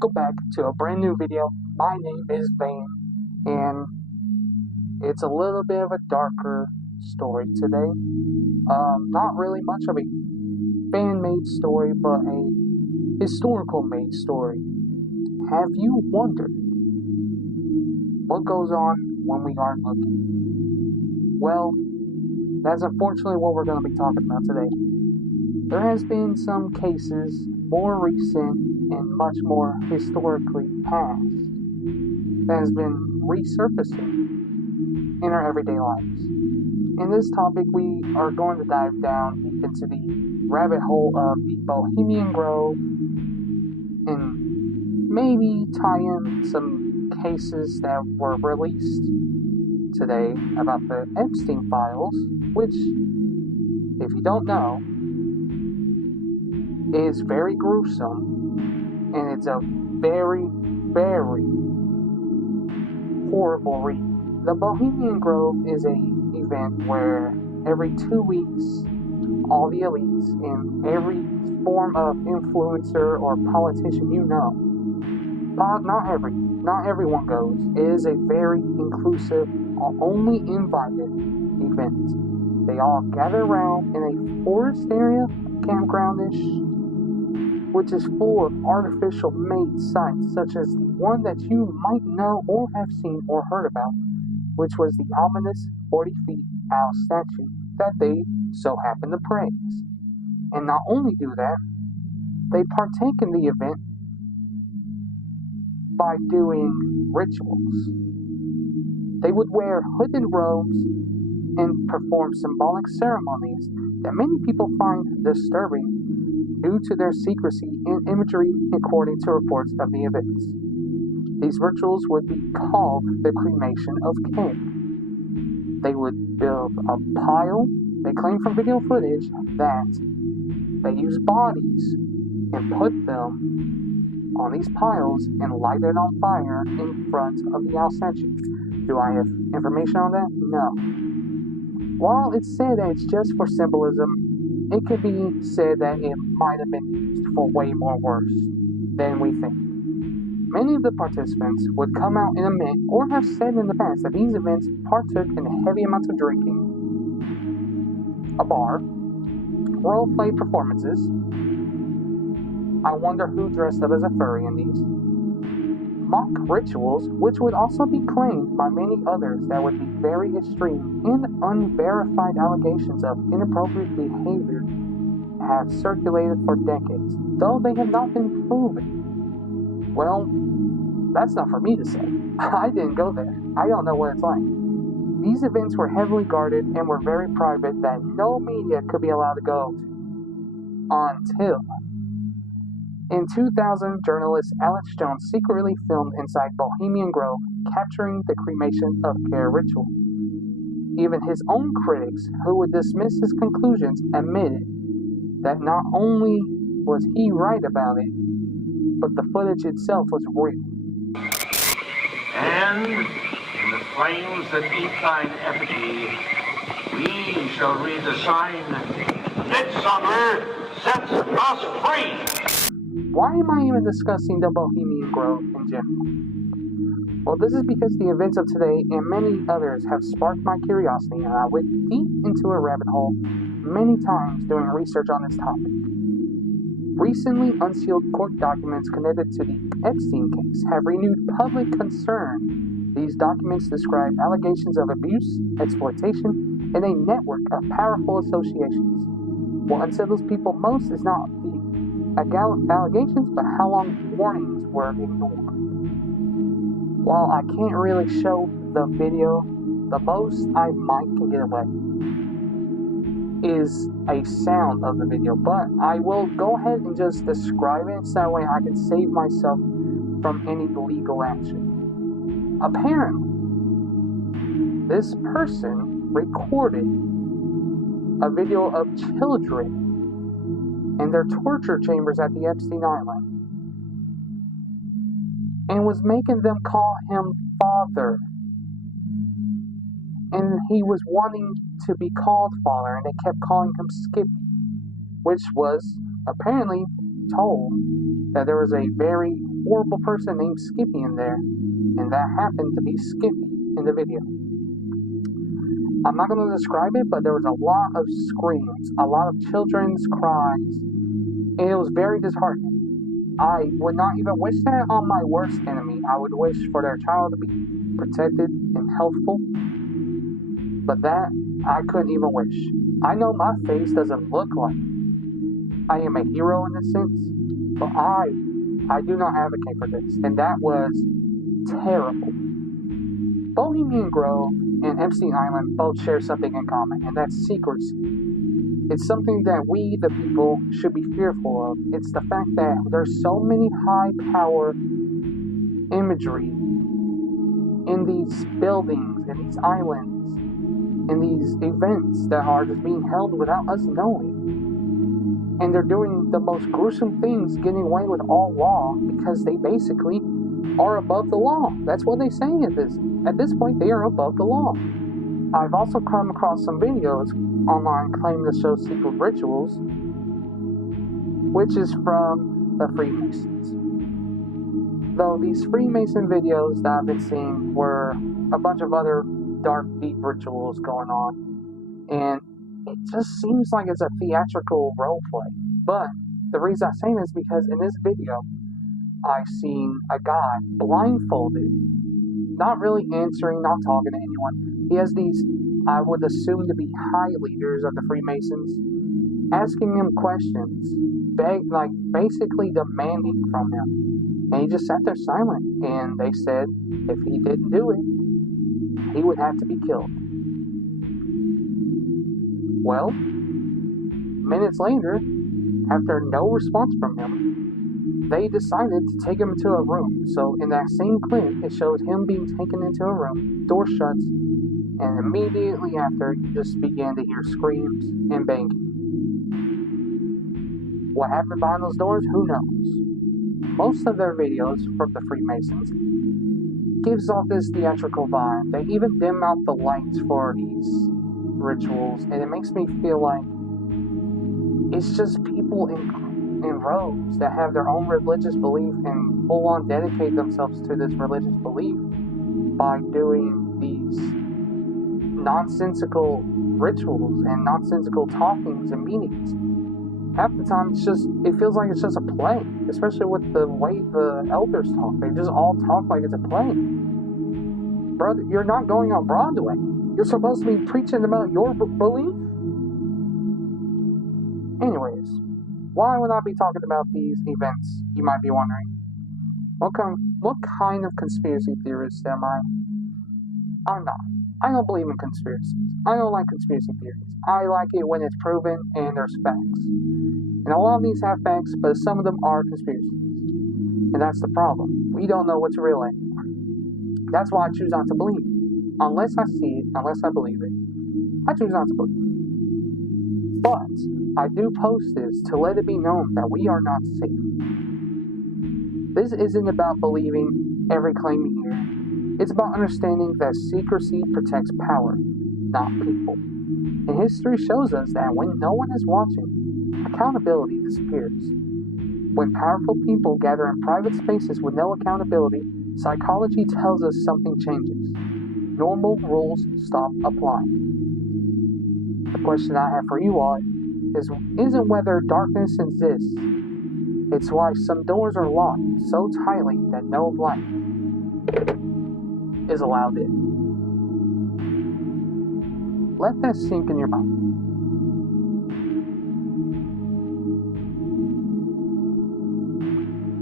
welcome back to a brand new video. My name is Vane, and it's a little bit of a darker story today. Not really much of a fan-made story, but a historical-made story. Have you wondered what goes on when we aren't looking? Well, that's unfortunately what we're going to be talking about today. There has been some cases, more recent and much more historically past, that has been resurfacing in our everyday lives. In this topic, we are going to dive down deep into the rabbit hole of the Bohemian Grove and maybe tie in some cases that were released today about the Epstein files, which, if you don't know, is very gruesome, and it's a very, very horrible read. The Bohemian Grove is an event where every 2 weeks, all the elites in every form of influencer or politician you know, not everyone goes. It is a very inclusive, only invited event. They all gather around in a forest area, campgroundish, which is full of artificial made sites, such as the one that you might know or have seen or heard about, which was the ominous 40 feet owl statue that they so happen to praise. And not only do that, they partake in the event by doing rituals. They would wear hooded robes and perform symbolic ceremonies that many people find disturbing due to their secrecy and imagery according to reports of the events. These rituals would be called the cremation of kin. They would build a pile. They claim from video footage that they use bodies and put them on these piles and light it on fire in front of the owl statue. Do I have information on that? No. While it's said that it's just for symbolism, it could be said that it might have been used for way more worse than we think. Many of the participants would come out in a minute or have said in the past that these events partook in heavy amounts of drinking, a bar, role-play performances. I wonder who dressed up as a furry in these. Mock rituals, which would also be claimed by many others that would be very extreme, and unverified allegations of inappropriate behavior have circulated for decades, though they have not been proven. Well, that's not for me to say. I didn't go there. I don't know what it's like. These events were heavily guarded and were very private that no media could be allowed to go to. Until in 2000, journalist Alex Jones secretly filmed inside Bohemian Grove, capturing the cremation of care ritual. Even his own critics, who would dismiss his conclusions, admitted that not only was he right about it, but the footage itself was real. And in the flames that eat thine effigy, we shall read the sign, Midsummer sets us free. Why am I even discussing the Bohemian Grove in general? Well, this is because the events of today and many others have sparked my curiosity, and I went deep into a rabbit hole many times doing research on this topic. Recently unsealed court documents connected to the Epstein case have renewed public concern. These documents describe allegations of abuse, exploitation, and a network of powerful associations. What unsettles people most is not the allegations, but how long warnings were ignored. While I can't really show the video, the most I might can get away is a sound of the video, but I will go ahead and just describe it so that way I can save myself from any legal action. Apparently, this person recorded a video of children in their torture chambers at the Epstein Island, and was making them call him father. And he was wanting to be called father, and they kept calling him Skippy, which was apparently told that there was a very horrible person named Skippy in there, and that happened to be Skippy in the video. I'm not going to describe it, but there was a lot of screams, a lot of children's cries, and it was very disheartening. I would not even wish that on my worst enemy. I would wish for their child to be protected and healthful, but that I couldn't even wish. I know my face doesn't look like I am a hero in a sense, but I do not advocate for this, and that was terrible. Bohemian Grove and Epstein Island both share something in common, and that's secrecy. It's something that we, the people, should be fearful of. It's the fact that there's so many high-power imagery in these buildings, in these islands, in these events that are just being held without us knowing. And they're doing the most gruesome things, getting away with all law, because they basically are above the law. That's what they say at this point, they are above the law. I've also come across some videos online claiming to show secret rituals, which is from the Freemasons. Though these Freemason videos that I've been seeing were a bunch of other dark, deep rituals going on, and it just seems like it's a theatrical role play. But the reason I'm saying this is because in this video, I've seen a guy blindfolded, not really answering, not talking to anyone. He has these, I would assume to be high leaders of the Freemasons, asking him questions, basically demanding from him. And he just sat there silent, and they said if he didn't do it, he would have to be killed. Well, minutes later, after no response from him, they decided to take him into a room. So in that same clip, it shows him being taken into a room, door shuts, and immediately after, you just began to hear screams and banging. What happened behind those doors, who knows? Most of their videos from the Freemasons gives off this theatrical vibe. They even dim out the lights for these rituals, and it makes me feel like it's just people in robes that have their own religious belief and full on dedicate themselves to this religious belief by doing these nonsensical rituals and nonsensical talkings and meetings. Half the time it feels like it's just a play, especially with the way the elders talk. They just all talk like it's a play. Brother, you're not going on Broadway. You're supposed to be preaching about your belief. Anyways, why would I be talking about these events, you might be wondering? What kind of conspiracy theorist am I? I'm not. I don't believe in conspiracies. I don't like conspiracy theories. I like it when it's proven and there's facts. And a lot of these have facts, but some of them are conspiracies. And that's the problem. We don't know what's real anymore. That's why I choose not to believe. Unless I see it, unless I believe it, I choose not to believe it. But I do post this to let it be known that we are not safe. This isn't about believing every claim you hear. It's about understanding that secrecy protects power, not people. And history shows us that when no one is watching, accountability disappears. When powerful people gather in private spaces with no accountability, psychology tells us something changes. Normal rules stop applying. The question I have for you all isn't whether darkness exists. It's why some doors are locked so tightly that no light is allowed in. Let that sink in your mind.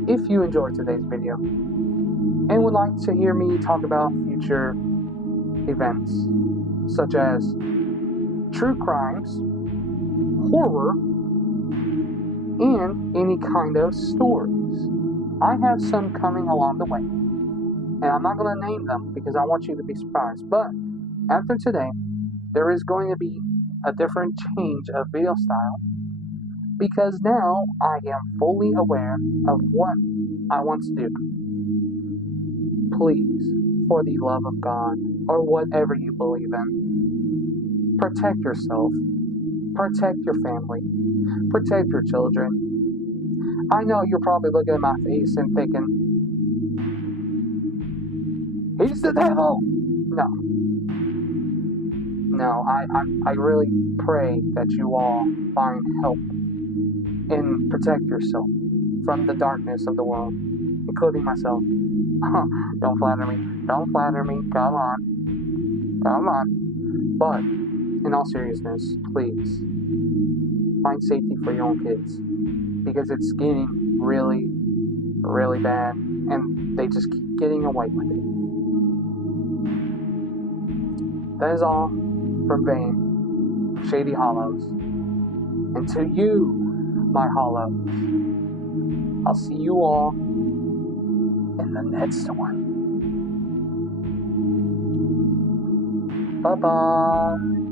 If you enjoyed today's video and would like to hear me talk about future events such as true crimes, horror, and any kind of stories, I have some coming along the way. And I'm not going to name them because I want you to be surprised. But after today, there is going to be a different change of video style because now I am fully aware of what I want to do. Please, for the love of God, or whatever you believe in, protect yourself, protect your family, protect your children. I know you're probably looking at my face and thinking, He's the devil! No. No, I really pray that you all find help and protect yourself from the darkness of the world, including myself. Don't flatter me. Don't flatter me. Come on. Come on. But, in all seriousness, please, find safety for your own kids. Because it's getting really, really bad. And they just keep getting away with it. That is all from Vane, Shady Hollows. And to you, my hollows, I'll see you all in the next one. Bye-bye.